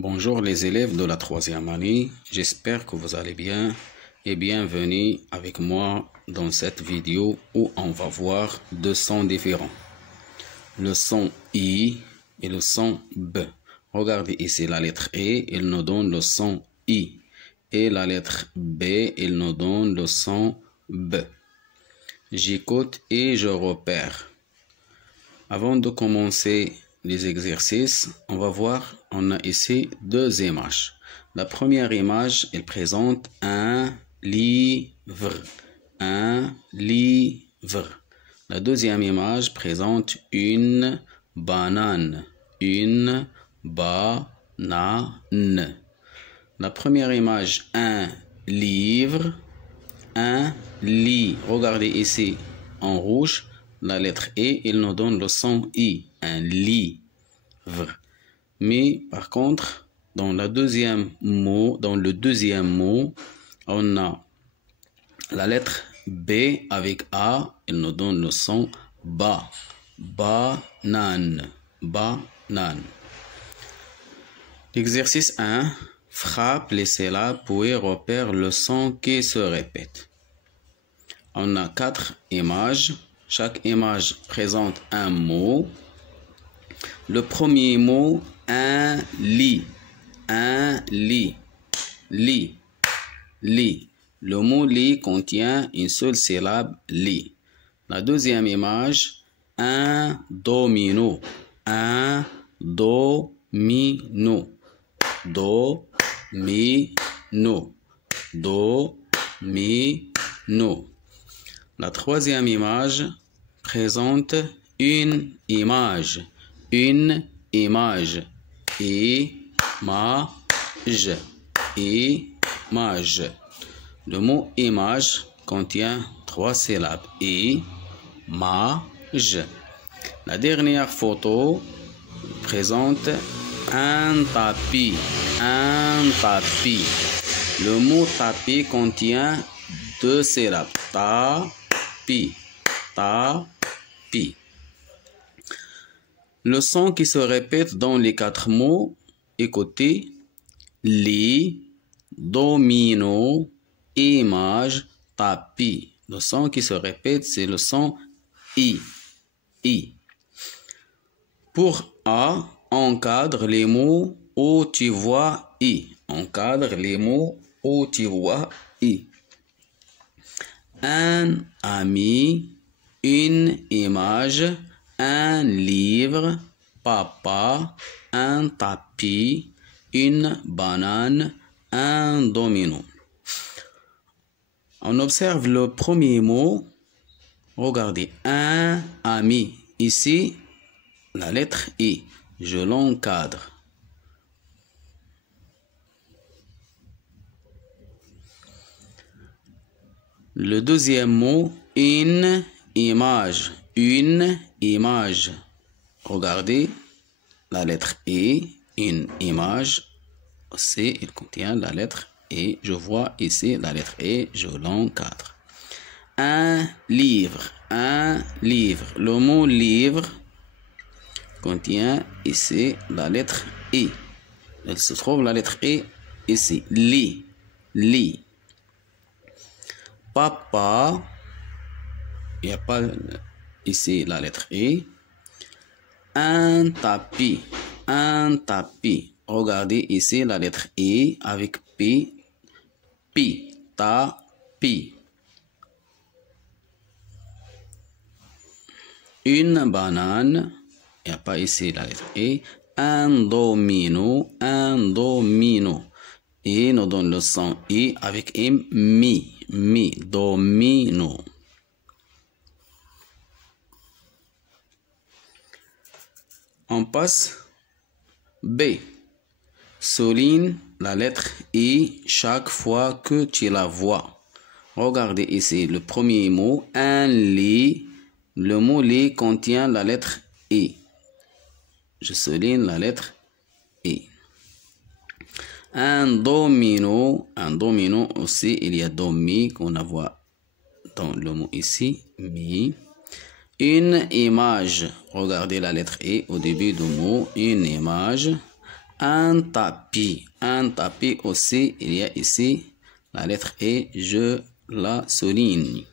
Bonjour les élèves de la troisième année, j'espère que vous allez bien et bienvenue avec moi dans cette vidéo où on va voir deux sons différents. Le son I et le son B. Regardez ici la lettre E, il nous donne le son I. Et la lettre B, il nous donne le son B. J'écoute et je repère. Avant de commencer les exercices, on va voir, on a ici deux images. La première image, elle présente un livre. Un livre. La deuxième image présente une banane. Une banane. La première image, un livre. Un lit. Regardez ici en rouge. La lettre E, il nous donne le son I, un livre. Mais par contre, dans le deuxième mot, on a la lettre B avec A, il nous donne le son ba. Banane. Banane. L'exercice 1, frappe les syllabes puis repère le son qui se répète. On a 4 images. Chaque image présente un mot. Le premier mot, un lit. Un lit. Lit. Lit. Le mot lit contient une seule syllabe, lit. La deuxième image, un domino. Un domino. Domino. Domino. La troisième image présente une image. Une image. Image. Image. Le mot image contient 3 syllabes. Image. La dernière photo présente un tapis. Un tapis. Le mot tapis contient 2 syllabes. Tapis. Tapis. Le son qui se répète dans les 4 mots, écoutez, lit, domino, image, tapis. Le son qui se répète, c'est le son I. I. Pour A, encadre les mots où tu vois I. Encadre les mots où tu vois I. Un ami, une image, un livre, papa, un tapis, une banane, un domino. On observe le premier mot. Regardez, un ami. Ici, la lettre I. Je l'encadre. Le deuxième mot, une image. Une image. Regardez la lettre E, une image. C, il contient la lettre E. Je vois ici la lettre E, je l'encadre. Un livre. Un livre. Le mot livre contient ici la lettre E. Il se trouve la lettre E ici. Lit. Lit. Papa. Il n'y a pas ici la lettre E. Un tapis. Un tapis. Regardez ici la lettre E avec P. Pi. Tapis. Une banane. Il n'y a pas ici la lettre E. Un domino. Un domino. Et nous donne le son I avec M. Mi. Mi. Domino. On passe B. Souligne la lettre I chaque fois que tu la vois. Regardez ici le premier mot, un lit. Le mot lit contient la lettre I. Je souligne la lettre I. Un domino. Un domino aussi, il y a domi qu'on voit dans le mot ici, mi. Une image. Regardez la lettre E au début du mot. Une image. Un tapis. Un tapis aussi. Il y a ici la lettre E. Je la souligne.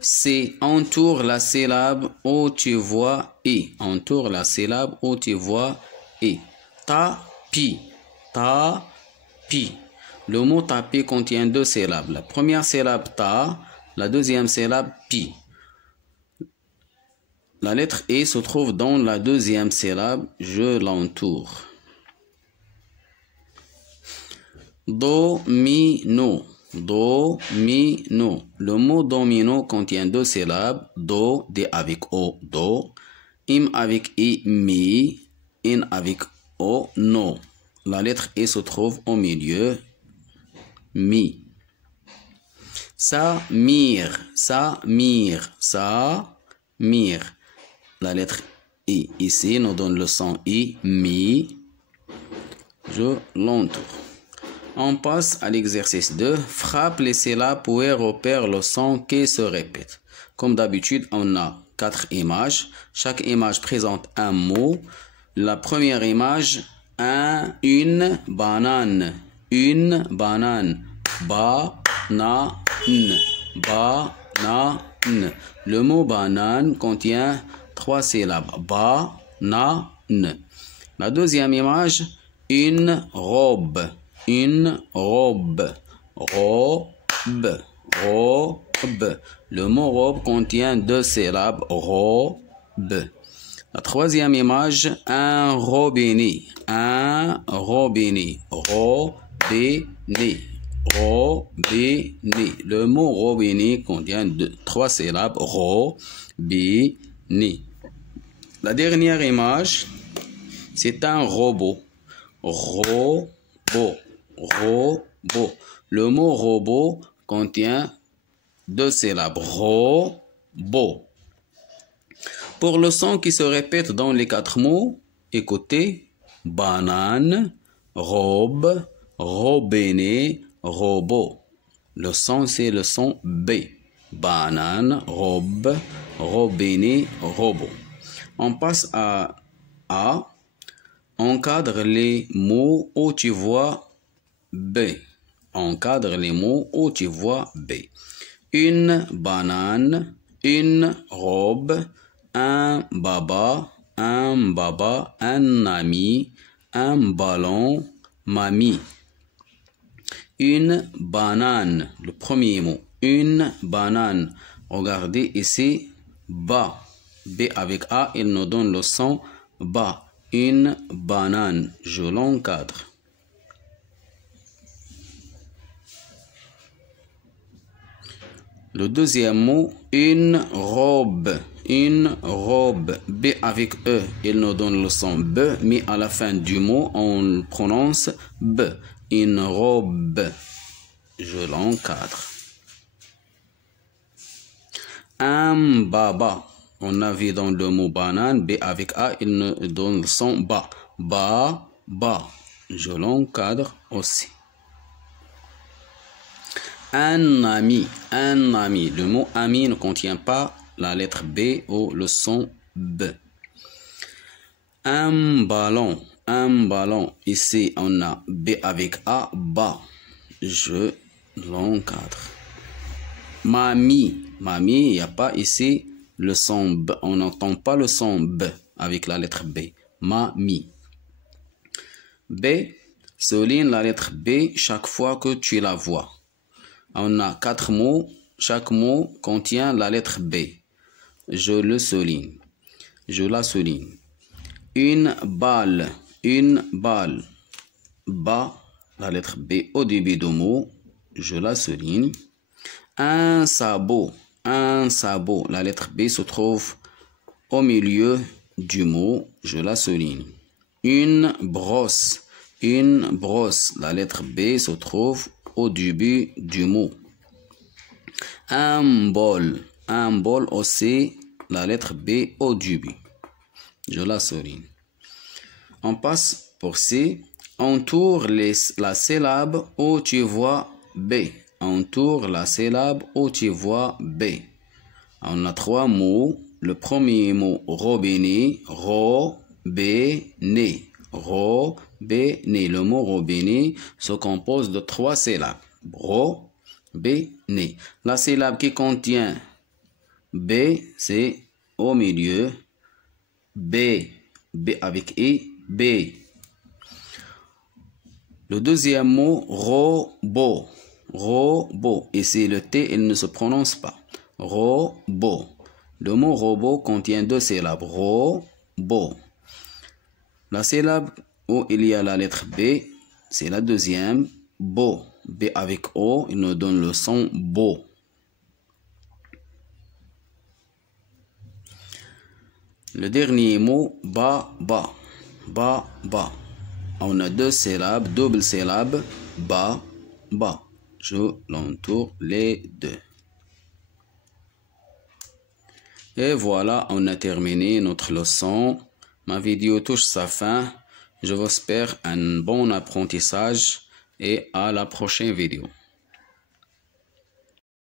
C. Entoure la syllabe où tu vois I. Entoure la syllabe où tu vois I. Tapis. Tapis. Le mot tapis contient deux syllabes. La première syllabe ta, la deuxième syllabe pi. La lettre E se trouve dans la deuxième syllabe. Je l'entoure. Domino. Domino. Le mot domino contient deux syllabes. Do, D avec O, do. Im avec I, mi. In avec O, no. La lettre E se trouve au milieu. Mi. Samir. Samir. Samir. La lettre I ici nous donne le son I, mi. Je l'entoure. On passe à l'exercice 2. Frappe les syllabes pour repérer le son qui se répète. Comme d'habitude, on a 4 images. Chaque image présente un mot. La première image, une banane. Une banane. Banane. Banane. Le mot banane contient 3 syllabes. Banane. La deuxième image, une robe. Une robe. Robe. Robe. Le mot robe contient 2 syllabes. Robe. La troisième image, un robinet. Un robinet. Robinet. Robinet. Le mot robinet contient 3 syllabes. Robinet. La dernière image, c'est un robot. Robot. Robot. Le mot robot contient 2 syllabes. Robot. Pour le son qui se répète dans les 4 mots, écoutez: banane, robe, robinet, robot. Le son, c'est le son B. Banane, robe, robinet, robot. On passe à A. Encadre les mots où tu vois B. Encadre les mots où tu vois B. Une banane, une robe, un baba, un ami, un ballon, mamie. Une banane, le premier mot. Une banane. Regardez ici, ba. B avec A, il nous donne le son ba. Une banane. Je l'encadre. Le deuxième mot, une robe. Une robe. B avec E, il nous donne le son B, mais à la fin du mot, on prononce B. Une robe. Je l'encadre. Un baba. On a vu dans le mot banane, B avec A, il nous donne le son ba. Ba, ba. Je l'encadre aussi. Un ami. Un ami. Le mot ami ne contient pas la lettre B ou le son B. Un ballon. Un ballon. Ici, on a B avec A, ba. Je l'encadre. Mamie. Mamie, il n'y a pas ici le son B. On n'entend pas le son B avec la lettre B. Mamie. B, souligne la lettre B chaque fois que tu la vois. On a 4 mots. Chaque mot contient la lettre B. Je le souligne. Je la souligne. Une balle. Une balle. Ba, la lettre B au début du mot. Je la souligne. Un sabot. Un sabot. La lettre B se trouve au milieu du mot. Je la souligne. Une brosse. Une brosse. La lettre B se trouve au début du mot. Un bol. Un bol aussi. La lettre B au début. Je la souligne. On passe pour C. Entoure la syllabe où tu vois B. Entoure la syllabe où tu vois B. On a 3 mots. Le premier mot, robinet. Robinet. Robinet. Le mot robinet se compose de 3 syllabes. Robinet. La syllabe qui contient B, c'est au milieu. B avec I, B. Le deuxième mot, robot. Robot. Ici, le T, il ne se prononce pas. Robot. Le mot robot contient 2 syllabes. Robot. La syllabe où il y a la lettre B, c'est la deuxième. Bo. B avec O, il nous donne le son bo. Le dernier mot, ba. On a 2 syllabes, double syllabe, ba. Je l'entoure les 2. Et voilà, on a terminé notre leçon. Ma vidéo touche sa fin. Je vous espère un bon apprentissage et à la prochaine vidéo.